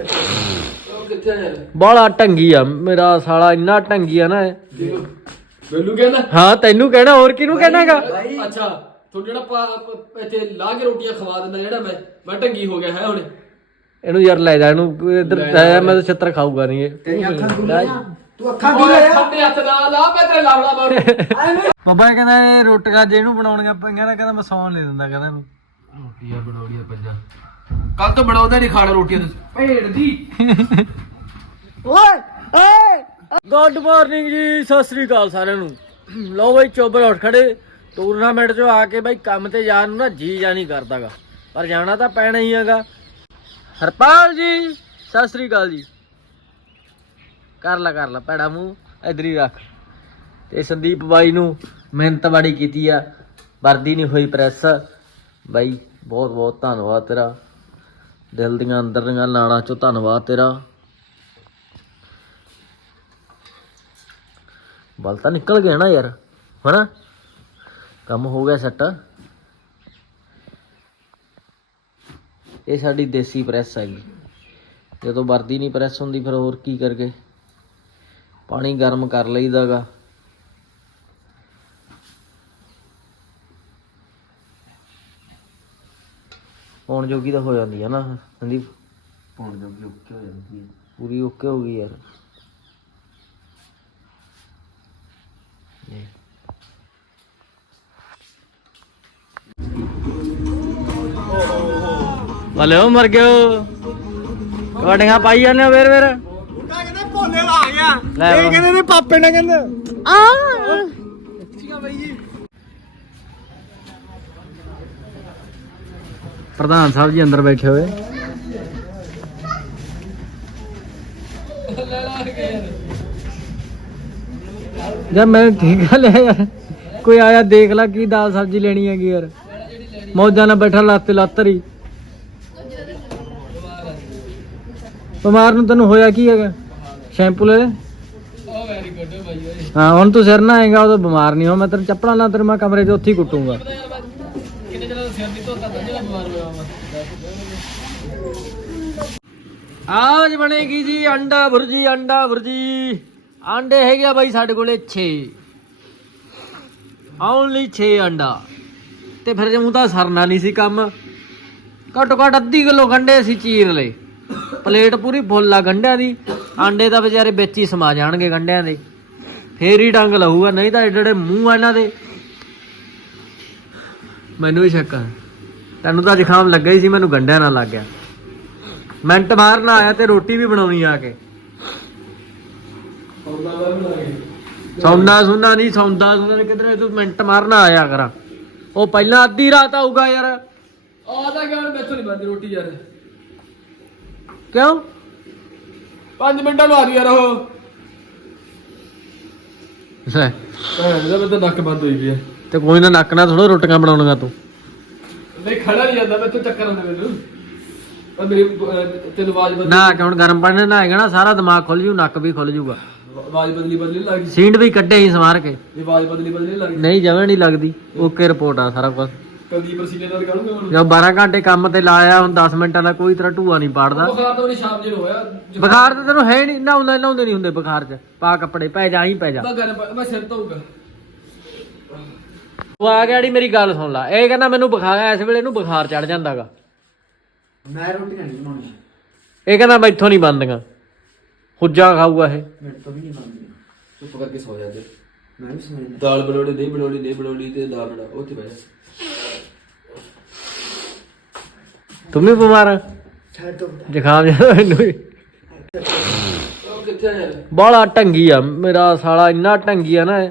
ਉਹ ਕਿੱਥੇ ਆ ਯਾਰ ਬਾਲਾ ਢੰਗੀ ਆ ਮੇਰਾ ਸਾਲਾ ਇੰਨਾ ਢੰਗੀ ਆ ਨਾ ਇਹ। ਮੈਨੂੰ ਕਹਿੰਦਾ ਹਾਂ ਤੈਨੂੰ ਕਹਿਣਾ ਹੋਰ ਕਿਹਨੂੰ ਕਹਿਣਾਗਾ? ਅੱਛਾ ਤੂੰ ਜਿਹੜਾ ਪਾ- ਪ- ਇੱਥੇ ਲਾ ਕੇ ਰੋਟੀਆਂ ਖਵਾ ਦਿੰਦਾ ਜਿਹੜਾ ਮੈਂ ਮੈਂ ਢੰਗੀ ਹੋ ਗਿਆ ਹੈ ਹੁਣ। ਇਹਨੂੰ ਯਾਰ ਲੈ ਜਾ ਇਹਨੂੰ ਇੱਧਰ ਲੈ ਮੈਂ ਤਾਂ ਛੱਤਰ ਖਾਊਗਾ ਨਹੀਂ ਇਹ। ਤੇਰੀਆਂ ਅੱਖਾਂ ਖੁੱਲੀਆਂ ਤੂੰ ਅੱਖਾਂ ਓਏ ਖੁੱਲੀਆਂ ਖੱਬੇ ਹੱਥ ਨਾਲ ਲਾ ਮੈਂ ਤੇਰੇ ਲਾਵੜਾ ਮਾਰੂ। ਬਾਬਾ ਕਹਿੰਦਾ ਇਹ ਰੋਟੀਆਂ ਜਿਹਨੂੰ ਬਣਾਉਣੀਆਂ ਪਈਆਂ ਨਾ ਕਹਿੰਦਾ ਮੈਂ ਸੌਣ ਨਹੀਂ ਦਿੰਦਾ ਕਹਿੰਦਾ ਇਹਨੂੰ। ਰੋਟੀਆਂ ਬਣਾਉਣੀਆਂ ਪੰਜਾ ਕੱਲ ਤੋਂ ਬਣਾਉਂਦਾ ਨਹੀਂ ਖਾਣਾ ਰੋਟੀਆਂ ਤੁਸੀਂ ਭੇੜ ਦੀ ਓਏ ਓਏ। ਗੁੱਡ ਮਾਰਨਿੰਗ ਜੀ ਸਤਿ ਸ੍ਰੀ ਅਕਾਲ ਸਾਰਿਆਂ ਨੂੰ। ਲਓ ਬਈ ਚੋਬਰ ਉੱਠ ਖੜੇ। ਟੂਰਨਾਮੈਂਟ 'ਚੋਂ ਆ ਕੇ ਬਈ ਕੰਮ ਤੇ ਜਾਣ ਨੂੰ ਨਾ ਜੀ ਜਾ ਨਹੀਂ ਕਰਦਾਗਾ। ਪਰ ਜਾਣਾ ਤਾਂ ਪੈਣਾ ਹੀ ਹੈਗਾ। ਹਰਪਾਲ ਜੀ ਸਤਿ ਸ੍ਰੀ ਅਕਾਲ ਜੀ। ਕਰ ਲਾ ਕਰ ਲਾ ਪੈੜਾ ਮੂੰਹ ਇਧਰ ਹੀ ਰੱਖ। ਤੇ ਸੰਦੀਪ ਬਾਈ ਨੂੰ ਮਿਹਨਤ ਬੜੀ ਕੀਤੀ ਆ। ਵਰਦੀ ਨਹੀਂ ਹੋਈ ਪ੍ਰੈਸ ਬਾਈ ਬਹੁਤ ਬਹੁਤ ਧੰਨਵਾਦ ਤੇਰਾ। ਦਿਲ ਦੀਆਂ ਅੰਦਰ ਦੀਆਂ ਨਾੜਾਂ ਚੋਂ ਧੰਨਵਾਦ ਤੇਰਾ। ਬਲ ਤਾਂ ਨਿਕਲ ਗਿਆ ਨਾ ਯਾਰ, ਹਨਾ? ਕੰਮ ਹੋ ਗਿਆ ਸੱਟ। ਇਹ ਸਾਡੀ ਦੇਸੀ ਪ੍ਰੈਸ ਹੈਗੀ ਜਦੋਂ ਵਰਦੀ ਨਹੀਂ ਪ੍ਰੈਸ ਹੁੰਦੀ, ਫਿਰ ਹੋਰ ਕੀ ਕਰਗੇ ਪਾਣੀ ਗਰਮ ਕਰ ਲਈਦਾਗਾ ਪੌਣ ਜੋਗੀ ਤਾਂ ਹੋ ਜਾਂਦੀ ਹੈ ਨਾ ਸੰਦੀਪ। ਪੌਣ ਜੋਗੀ ਓਕੇ ਹੋ ਜਾਂਦੀ ਹੈ ਪੂਰੀ ਓਕੇ ਹੋ ਗਈ ਯਾਰ। ਇਹ। ਉਹ ਮਰ ਗਿਓ ਕਵਾੜੀਆਂ ਪਾਈ ਜਾਂਦੇ ਹੋ ਵੇਰ ਵੇਰ ਕਹਿੰਦੇ ਭੋਲੇ ਆ ਗਿਆ। ਵਾ। ਕਹਿੰਦੇ ਨੇ ਪਾਪੇ ਨੇ ਕਹਿੰਦੇ। ਪ੍ਰਧਾਨ ਸਾਹਿਬ ਜੀ ਅੰਦਰ ਬੈਠੇ ਹੋਏ। ਜਦ ਮੈਂ ਠੀਕ ਆ ਲਿਆ ਯਾਰ। ਕੋਈ ਆਇਆ ਦੇਖ ਲੈ ਕੀ ਦਾਲ ਸਬਜ਼ੀ ਲੈਣੀ ਹੈਗੀ ਯਾਰ। ਮੌਜਾਂ ਨਾਲ ਬੈਠਾ ਲੱਤ ਲੱਤ ਰਹੀ ਬਿਮਾਰ ਨੂੰ ਤੈਨੂੰ ਹੋਇਆ ਕੀ ਹੈਗਾ? ਸ਼ੈਂਪੂ ਲੈ ਲੈ। ਹਾਂ, ਹੁਣ ਤੂੰ ਸਿਰ ਨਾ ਆਏਗਾ ਉਦੋਂ ਬਿਮਾਰ ਨਹੀਂ ਹੋ ਮੈਂ ਤੈਨੂੰ ਚੱਪਲਾਂ ਨਾਲ ਤੇਰੇ ਮੈਂ ਕਮਰੇ 'ਚ ਉੱਥੇ ਹੀ ਕੁੱਟੂੰਗਾ ਕਿੰਨੇ ਜਣਾ ਦਾ ਸਿਰ ਦੀ ਧੋਤਾ ਤਾਂ ਜਿਹੜਾ ਬਿਮਾਰ ਹੋਇਆ ਵਾ ਆਜ ਬਣੇਗੀ ਜੀ ਅੰਡਾ ਭੁਰਜੀ ਅੰਡਾ ਭੁਰਜੀ ਆਂਡੇ ਹੈਗੇ ਆ ਬਾਈ ਸਾਡੇ ਕੋਲੇ 6 ਓਨਲੀ 6 ਅੰਡਾ। ਤੇ ਫਿਰ ਜਮੂ ਤਾਂ ਸਰਨਾ ਨਹੀਂ ਸੀ ਕੰਮ। ਘੱਟੋ ਘੱਟ ਅੱਧੀ ਕਿਲੋ ਗੰਡੇ ਸੀ ਚੀਰ ਲਏ। ਪਲੇਟ ਪੂਰੀ ਫੁੱਲ ਆ ਗੰਡਿਆਂ ਦੀ। ਆਂਡੇ ਤਾਂ ਵਿਚਾਰੇ ਵਿੱਚ ਹੀ ਸਮਾ ਜਾਣਗੇ ਗੰਡਿਆਂ ਦੇ। ਫੇਰ ਹੀ ਡੰਗ ਲਹੂਗਾ ਨਹੀਂ ਤਾਂ ਏਡੇ ਏਡੇ ਮੂੰਹ ਆ ਇਹਨਾਂ ਦੇ। ਮੈਨੂੰ ਵੀ ਸ਼ੱਕ ਆ। ਤੈਨੂੰ ਤਾਂ ਜ਼ੁਕਾਮ ਲੱਗਾ ਹੀ ਸੀ, ਮੈਨੂੰ ਗੰਡਿਆਂ ਨਾਲ ਲੱਗ ਗਿਆ। ਮਿੰਟ ਮਾਰਨਾ ਆਇਆ ਤੇ ਰੋਟੀ ਵੀ ਬਣਾਉਣੀ ਆ ਕੇ। ਸੌਂਦਾ ਸੁੰਦਾ ਨਹੀਂ ਸੌਂਦਾ ਸੁੰਦਾ ਕਿਧਰੇ ਤੂੰ ਮਿੰਟ ਮਾਰਨਾ ਆਇਆ ਕਰਾਂ। ਉਹ ਪਹਿਲਾਂ ਅੱਧੀ ਰਾਤ ਆਊਗਾ ਯਾਰ। ਆ ਤਾਂ ਗਿਆ ਮੈਥੋਂ ਨਹੀਂ ਬੰਦੀ ਰੋਟੀ ਯਾਰ। ਕਿਉਂ? 5 ਮਿੰਟਾਂ ਨੂੰ ਆ ਯਾਰ ਉਹ। ਲੈ, ਭੈਣ ਦਾ ਤਾਂ ਨੱਕ ਬੰਦ ਹੋਈ ਪਈ ਹੈ ਤੇ ਕੋਈ ਨਾ ਨੱਕ ਨਾਲ ਥੋੜਾ ਰੋਟੀਆਂ ਬਣਾਉਣੀਆਂ ਤੂੰ। ਨਹੀਂ ਖੜਾ ਨਹੀਂ ਜਾਂਦਾ ਮੈਂ ਤੂੰ ਚੱਕਰ ਆਉਂਦਾ ਮੈਨੂੰ। ਪਰ ਮੇਰੀ ਅਹ, ਤੈਨੂੰ ਆਵਾਜ਼ ਬਦਲੀ ਨਾ ਕਿ ਹੁਣ ਗਰਮ ਪਾਣੀ ਨਾਲ ਨਹਾਏਗਾ ਨਾ ਸਾਰਾ ਦਿਮਾਗ ਖੁੱਲ ਜੂ ਨੱਕ ਵੀ ਖੁੱਲ ਜੂਗਾ। ਆਵਾਜ਼ ਬਦਲੀ ਬਦਲੀ ਲੱਗਦੀ? ਸੀਂਡ ਵੀ ਕੱਢੇ ਹੀ ਸਮਾਰ ਕੇ। ਇਹ ਆਵਾਜ਼ ਬਦਲੀ ਬਦਲੀ ਲੱਗਦੀ? ਨਹੀਂ ਜਵੇਂ ਨਹੀਂ ਲੱਗਦੀ। ਓਕੇ ਰਿਪੋਰਟ ਆ ਸਾਰਾ ਕੁਝ ਕਲਦੀਪ ਰਸੀਲੇ ਨਾਲ ਕਰੂੰਗਾ ਜਦ 12 ਘੰਟੇ ਕੰਮ ਤੇ ਲਾਇਆ ਹੁਣ 10 ਮਿੰਟਾਂ ਦਾ ਕੋਈ ਤਰ੍ਹਾਂ ਢੂਆ ਨਹੀਂ ਪਾੜਦਾ। ਬੁਖਾਰ ਤਾਂ ਮੇਰੀ ਸ਼ਾਮ ਜੇ ਨੂੰ ਹੋਇਆ ਬੁਖਾਰ ਤਾਂ ਤੈਨੂੰ ਹੈ ਨਹੀਂ ਨਹਾਉਂਦੇ ਨਹਾਉਂਦੇ ਨਹੀਂ ਹੁੰਦੇ ਬੁਖਾਰ 'ਚ। ਪਾ ਕੱਪੜੇ ਪੈ ਜਾ ਹੀ ਪੈ ਜਾ। ਮੈਂ ਸਿਰ ਧੋਊਗਾ। ਉਹ ਆ ਗਿਆ ਜਿਹੜੀ ਮੇਰੀ ਗੱਲ ਸੁਣ ਲੈ। ਇਹ ਕਹਿੰਦਾ ਮੈਨੂੰ ਬੁਖਾਰ ਇਸ ਵੇਲੇ ਇਹਨੂੰ ਬੁਖਾਰ ਚੜ ਜਾਂਦਾਗਾ। ਮੈਂ ਰੋਟੀਆਂ ਨਹੀਂ ਬਣਾਉਣੀਆਂ ਇਹ ਕਹਿੰਦਾ ਮੈਥੋਂ ਨਹੀਂ ਬੰਦੀਆਂ ਹੁੱਜਾ ਖਾਊਗਾ ਇਹ। ਮੇਰੇ ਤੋਂ ਵੀ ਨਹੀਂ ਬਣਦੀਆਂ। ਚੁੱਪ ਕਰਕੇ ਸੌ ਜਾ ਦੇ ਮੈਂ ਵੀ ਸਮਝਦਾ ਦਾਲ ਬਣਾਉਣੀ ਨਹੀਂ ਬਣਾਉਣੀ ਨਹੀਂ ਬਣਾਉਣੀ ਤੇ ਦਾਲ ਬਣਾ ਉੱਥੇ ਬਹਿ ਜਾ। ਤੂੰ ਵੀ ਬਿਮਾਰ ਆ? ਠਹਿਰ ਤੋਂ ਜ਼ੁਕਾਮ ਜਿਹਾ ਮੈਨੂੰ ਵੀ। ਉਹ ਕਿੱਥੇ ਆ ਯਾਰ? ਬਾਲਾ ਢੰਗੀ ਆ ਮੇਰਾ ਸਾਲਾ ਇੰਨਾ ਢੰਗੀ ਆ ਨਾ ਇਹ।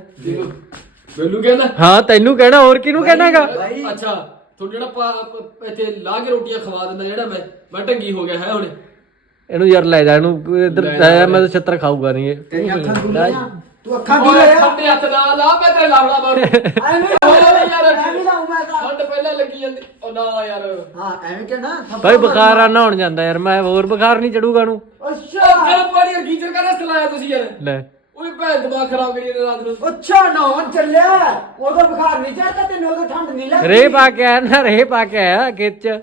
ਮੈਨੂੰ ਕਹਿੰਦਾ। ਹਾਂ ਤੈਨੂੰ ਕਹਿਣਾ ਹੋਰ ਕਿਹਨੂੰ ਕਹਿਣਾਗਾ? ਅੱਛਾ ਤੂੰ ਜਿਹੜਾ ਪਾ- ਪ- ਇੱਥੇ ਲਾ ਕੇ ਰੋਟੀਆਂ ਖਵਾ ਦਿੰਦਾ ਜਿਹੜਾ ਮੈਂ ਮੈਂ ਢੰਗੀ ਹੋ ਗਿਆ ਹੈ ਹੁਣ? ਇਹਨੂੰ ਯਾਰ ਲੈ ਜਾ ਇਹਨੂੰ ਇੱਧਰ ਲੈ ਜਾ, ਮੈਂ ਤਾਂ ਛੱਤਰ ਖਾਊਗਾ ਨਹੀਂ ਇਹ। ਤੇਰੀਆਂ ਅੱਖਾਂ ਖੁੱਲੀਆਂ ਤੂੰ ਅੱਖਾਂ ਓਏ ਖੁੱਲੀਆਂ ਖੱਬੇ ਹੱਥ ਨਾਲ ਲਾ ਮੈਂ ਤੇਰੇ ਲਾਵੜਾ ਮਾਰੂ। ਐਵੇਂ ਓਏ ਯਾਰ ਐਵੇਂ ਲਾਉਂ ਮੈਂ ਤਾਂ। ਠੰਡ ਪਹਿਲਾਂ ਲੱਗੀ ਜਾਂਦੀ। ਉਹ ਨਾ ਯਾਰ। ਹਾਂ ਐਵੇਂ ਕਹਿਣਾ ਥੱਪੜ ਭਾਈ ਬੁਖਾਰ ਆ ਨਹਾਉਣ ਜਾਂਦਾ ਯਾਰ ਮੈਂ ਹੋਰ ਬੁਖਾਰ ਨਹੀਂ ਚੜੂਗਾ ਨੂੰ ਅੱਛਾ। ਗਰਮ ਪਾਣੀ ਗੀਜ਼ਰ ਕਾ ਰਸ ਲਾਇਆ ਤੁਸੀਂ ਯਾਰ? ਲੈ। ਓਏ ਭੈਣ ਦਿਮਾਗ ਖਰਾਬ ਕਰੀ ਜਾਂਦੇ ਰਾਤ ਨੂੰ। ਅੱਛਾ ਨਹਾਉਣ ਚੱਲਿਆ। ਉਦੋਂ ਬੁਖਾਰ ਨਹੀਂ ਚੜਦਾ ਤੈਨੂੰ ਉਦੋਂ ਠੰਡ ਨਹੀਂ ਲੱਗਦੀ। ਰੇ ਪਾ ਕੇ ਆਇਆ ਨਾ ਰੇ ਪਾ ਕੇ ਆਇਆ ਖੇਤ ਚ।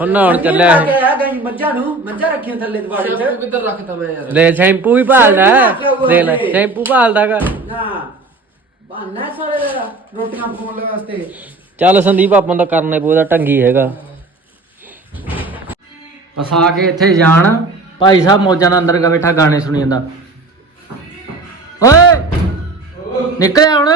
ਹੁਣ ਨਹਾਉਣ ਚੱਲਿਆ ਆ ਇਹ। ਗਿਆ ਗਈ ਮੱਝਾਂ ਨੂੰ। ਮੱਝਾਂ ਰੱਖੀਆਂ ਥੱਲੇ ਦਵਾੜੇ ਸ਼ੈਂਪੂ 'ਚ। ਕਿੱਧਰ ਰੱਖਤਾ ਮੈਂ ਯਾਰ? ਲੈ ਸ਼ੈਂਪੂ ਵੀ ਭਾਲਦਾ। ਦੇਖ ਲੈ। ਸ਼ੈਂਪੂ ਭਾਲਦਾਗਾ। ਨਾ ਬਾਨਾ ਸਾਰੇ ਰੋਟੀਆਂ ਪਕਾਉਣ ਦੇ ਵਾਸਤੇ। ਚੱਲ ਸੰਦੀਪ ਆਪਾਂ ਦਾ ਕਰਨੇ ਪਊਦਾ ਟੰਗੀ ਹੈਗਾ। ਫਸਾ ਕੇ ਇੱਥੇ ਜਾਣ। ਭਾਈ ਸਾਹਿਬ ਮੌਜਾਂ ਨਾਲ ਅੰਦਰ ਗਾ ਬੈਠਾ ਗਾਣੇ ਸੁਣੀ ਜਾਂਦਾ। ਓਏ! ਨਿਕਲ ਹੁਣ?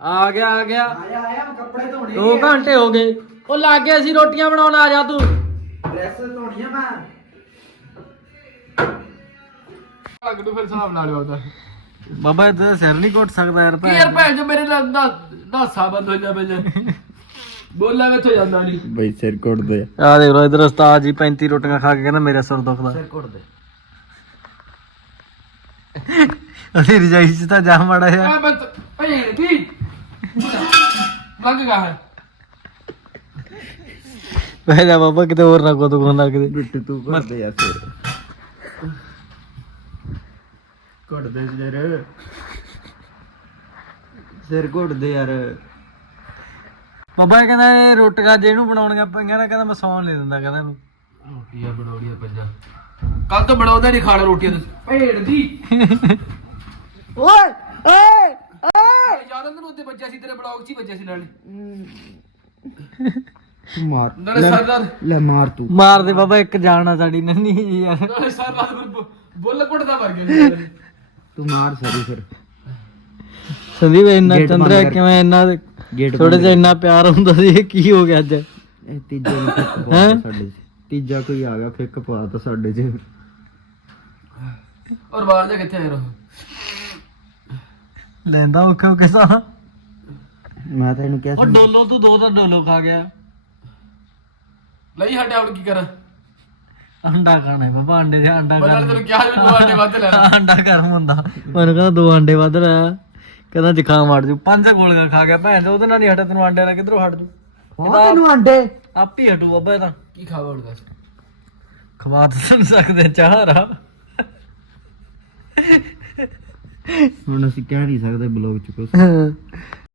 ਆ ਗਿਆ ਆ ਗਿਆ। ਆਇਆ ਆਇਆ ਮੈਂ ਕੱਪੜੇ ਧੋਣੇ 2 ਘੰਟੇ ਹੋ ਗਏ। ਉਹ ਲੱਗ ਗਿਆ ਸੀ ਰੋਟੀਆਂ ਬਣਾਉਣ ਆ ਜਾ ਤੂੰ। ਡਰੈਸ ਧੋਣੀਆਂ ਮੈਂ। ਲੱਗ ਨੂੰ ਫਿਰ ਹਿਸਾਬ ਨਾਲ ਉਹਦਾ ਬਾਬਾ ਇਹਦਾ ਸਿਰ ਨਹੀਂ ਘੁੱਟ ਸਕਦਾ ਯਾਰ ਕੀ ਯਾਰ ਭੈਣ ਜੋ ਮੇਰੇ ਨਾਲ ਦਾ ਦਾਸਾ ਬੰਦ ਹੋ ਜਾ ਬਜਾ ਬੋਲਾਂ ਕਿੱਥੋਂ ਜਾਂਦਾ ਨਹੀਂ ਬਈ ਸਿਰ ਘੁੱਟਦੇ ਆ। ਦੇਖ ਲੋ ਇਧਰ ਉਸਤਾਦ ਜੀ 35 ਰੋਟੀਆਂ ਖਾ ਕੇ ਕਹਿੰਦਾ ਮੇਰਾ ਸਿਰ ਦੁਖਦਾ। ਸਿਰ ਘੁੱਟਦੇ। ਅਸੀਂ ਰਜਾਈ ਚ ਤਾਂ ਜਾ ਮਾੜਾ ਆ ਬੰਦ ਭੈਣ ਕੀ ਲੱਗ ਗਾ ਜਾ ਬਾਬਾ ਕਿਤੇ ਹੋਰ ਨਾ ਕੋ ਦੁਖਣ ਲੱਗ ਦੇ ਬਿੱਟੂ ਤੂੰ ਘੁੱਟਦੇ ਯਾਰ ਸਿਰ ਘੁੱਟਦੇ ਸਿਰ ਸਿਰ ਘੁੱਟਦੇ ਯਾਰ। ਬਾਬਾ ਇਹ ਕਹਿੰਦਾ ਇਹ ਰੋਟੀਆਂ ਜਿਹਨੂੰ ਬਣਾਉਣੀਆਂ ਪਈਆਂ ਨਾ ਕਹਿੰਦਾ ਮੈਂ ਸੌਣ ਲੈ ਦਿੰਦਾ ਕਹਿੰਦਾ ਇਹਨੂੰ। ਰੋਟੀਆਂ ਬਣਾਉਣੀਆਂ ਪੰਜਾ ਕੱਲ ਤੋਂ ਬਣਾਉਂਦਾ ਨਹੀਂ ਖਾਣਾ ਰੋਟੀਆਂ ਤੇ ਭੈਣ ਦੀ ਓਏ ਓਏ। ਓਏ ਯਾਦ ਅੰਦਰ ਉੱਤੇ ਬੱਚਾ ਸੀ ਤੇਰੇ ਬਲੌਗ 'ਚ ਹੀ ਬੱਚਾ ਸੀ ਨਾਲੇ। ਮਾਰ ਨਾਲੇ ਸਾਰੀ ਰਾਤ ਲੈ ਮਾਰ ਤੂੰ। ਮਾਰ ਦੇ ਬਾਬਾ ਇੱਕ ਜਾਣਾ ਸਾਡੀ ਨੰਨੀ ਯਾਰ। ਨਾਲੇ ਸਾਰੀ ਰਾਤ ਬੁ- ਬੁੱਲ ਕੁੱਟਦਾ ਗਿਆ ਨਾਲੇ। ਤੂੰ ਮਾਰ ਸਰੀ ਫਿਰ। ਸੰਦੀਪ ਇੰਨਾ ਬੰਦ ਚੰਦਰਿਆ ਕਰ। ਕਿਵੇਂ ਇੰਨਾ ਗੇਟ ਥੋੜੇ ਜਿਹਾ ਇੰਨਾ ਪਿਆਰ ਹੁੰਦਾ ਸੀ ਇਹ ਕੀ ਹੋ ਗਿਆ ਅੱਜ? ਇਹ ਤੀਜੇ ਨੂੰ ਹੈਂ? ਸਾਡੇ। ਤੀਜਾ ਕੋਈ ਆ ਗਿਆ ਫਿੱਕ ਪਵਾ ਤਾ ਸਾਡੇ 'ਚ ਔਰ ਬਾਹਰ ਜਾ ਕਿੱਥੇ ਆਇਆ ਰੋ ਲੈਂਦਾ ਔਖਾ ਔਖਾ ਸਾ ਮੈਂ ਤਾਂ ਇਹਨੂੰ ਕਿਹਾ ਉਹ ਡੋਲੋ ਤੂੰ ਦੋ ਤਾਂ ਡੋਲੋ ਖਾ ਗਿਆ। ਲਈ ਹਟਿਆ ਹੁਣ ਕੀ ਕਰਾਂ? ਅੰਡਾ ਖਾਣਾ ਹੈ ਬਾਬਾ ਅੰਡੇ ਦੇ ਅੰਡਾ ਮੈਂ ਨਾਲੇ ਗਰਮ ਤੈਨੂੰ ਕਿਹਾ ਸੀ ਦੋ ਆਟੇ ਵੱਧ ਲੈ ਲੈ। ਅੰਡਾ ਗਰਮ ਹੁੰਦਾ। ਮੈਨੂੰ ਕਹਿੰਦਾ ਦੋ ਅੰਡੇ ਵੱਧ ਲੈ। ਕਹਿੰਦਾ ਜ਼ੁਕਾਮ ਹਟ ਜੂ। ਪੰਜ ਗੋਲੀਆਂ ਖਾ ਗਿਆ ਭੈਣ ਚੋਦ ਉਹਦੇ ਨਾਲ ਨਹੀਂ ਹਟਿਆ ਤੈਨੂੰ ਅੰਡੇ ਨਾਲ ਕਿੱਧਰੋਂ ਹਟ ਜੂ? ਉਹ ਤੈਨੂੰ ਅੰਡੇ? ਆਪ ਹੀ ਹਟੂ ਬਾਬਾ ਇਹ ਤਾਂ। ਕੀ ਖਾਵਾ ਹੁਣ ਦੱਸ? ਖਵਾ ਤਾਂ ਨਹੀਂ ਸਕਦੇ ਚਾਹ ਰਾ। ਹੁਣ ਅਸੀਂ ਕਹਿ ਨਹੀਂ ਸਕਦੇ ਬਲੌਗ 'ਚ ਕੁਝ